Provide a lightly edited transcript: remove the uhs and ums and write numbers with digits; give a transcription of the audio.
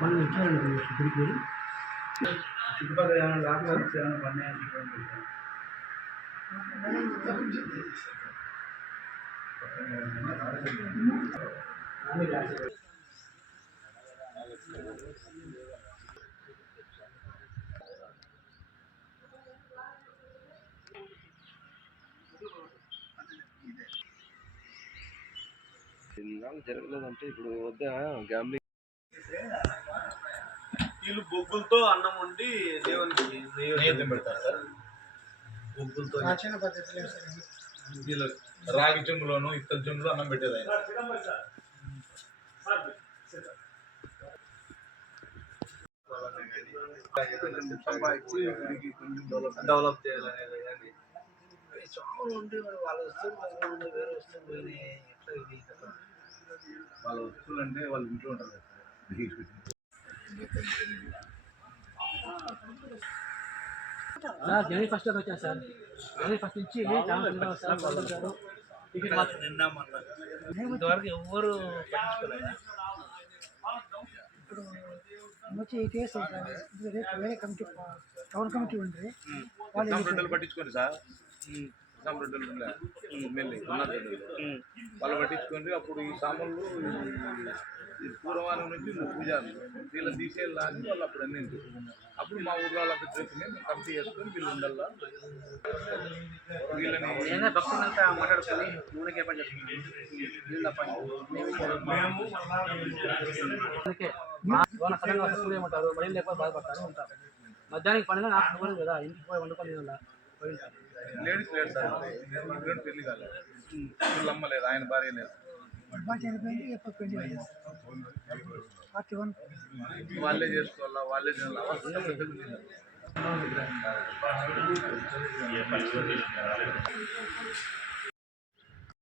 మనం ఇచ్చారండి ఇప్పటికి చుట్టుపక్కల ఏమైనా రాకపోతే ఏమైనా పన్నాయి జరగలేదంటే ఇప్పుడు వద్ద గ్యామ్లింగ్ వీళ్ళు బొగ్గులతో అన్నం వండి దేవునికి నైవేద్యం పెడతారు సార్. బొగ్గులతో వీళ్ళు రాగి చెంబులోను ఇత్తడి చెంబులో అన్నం పెట్టేది ఆయన. డెవలప్ చేయాలనేది కానీ చావులు ఉండి వాళ్ళ వస్తువులు వేరే వస్తువులు పోయి ఎట్లా ఇది వాళ్ళ వస్తువులు అంటే వాళ్ళ ఇంట్లో ఉంటారు. జనవరి ఫస్ట్ వచ్చాను సార్. జనవరి ఫస్ట్ నుంచి టికెట్ మాత్రం నిన్న ఇంతవరకు ఎవ్వరు పట్టించుకోలేదు. ఇప్పుడు వచ్చి 8 years అవుతుంది. వేరే కమిటీ టౌన్ కమిటీ ఉంది, వాళ్ళు పట్టించుకోండి సార్. వాళ్ళు పట్టించుకోండి. అప్పుడు ఈ సామాన్లు పూర్వారం నుంచి పూజారు వీళ్ళని తీసేయాలని వాళ్ళు అప్పుడు అన్నీ అప్పుడు మా ఊర్లో వాళ్ళకి చేసుకుని మేము కమిటీ చేసుకొని వీళ్ళు ఉండాలా వీళ్ళని భక్తులంతా మాట్లాడుకొని నూనెకే పని చేసుకుంటారు. బయలు లేకపోతే బాధపడతారు ఉంటారు. మధ్యాహ్నం పనిగా నాకు పోలేదు కదా, ఇంటికి పోయి వండుకొని లేడీస్ లేదు సార్. పెళ్లి కాలేదు, వీళ్ళు అమ్మలేదు, ఆయన భార్య లేదు, వాళ్ళే చేసుకోవాలా, వాళ్ళే తినాలి.